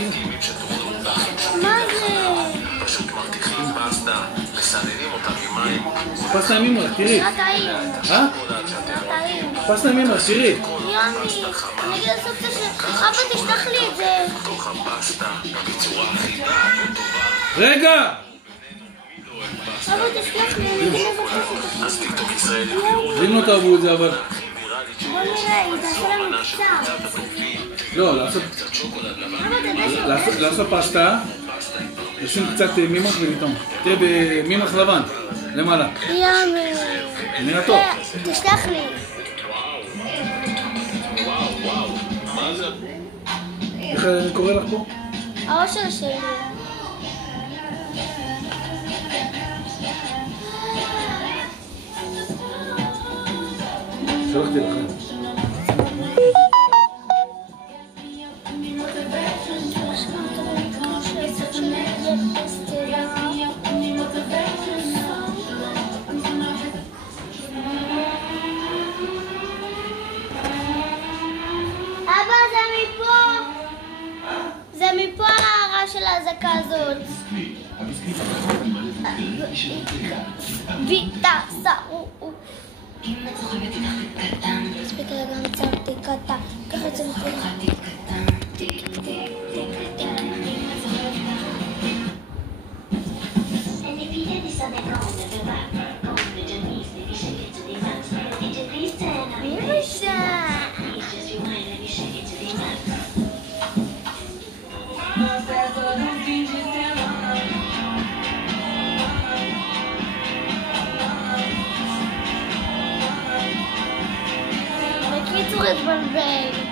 זה? מה זה? פשוט מרתיחים פסטה, מסננים אותה ממים. פסטה עם מימונה, תראי. זה טעים. אה? זה טעים. פסטה עם מימונה, תראי. יוני, אני אגיד לסבתא אבא תשלח לי את זה. תוך הפסטה, בצורה אחידה וטובה. רגע! אבא תשלח לי, אני אגיד אז טיקטוק ישראלי אם לא תאהבו את זה, אבל... בוא נראה, היא תעשה לנו קצת. לא, לעשות... אבא תדע לעשות פסטה, לשים קצת ממח ולטעום. תראה בממח לבן, למעלה. יאמי. נראה טוב. תשלח לי. איך אני קורא לך פה? האושר שלי. שלחתי לכם. אבא, זה מפה. זה מפה הרערה של האזעקה הזאת. ויטה, סעו. מספיק רגע, מצאתי קטע. ככה זה מצאתי. בקיצור התבלבל.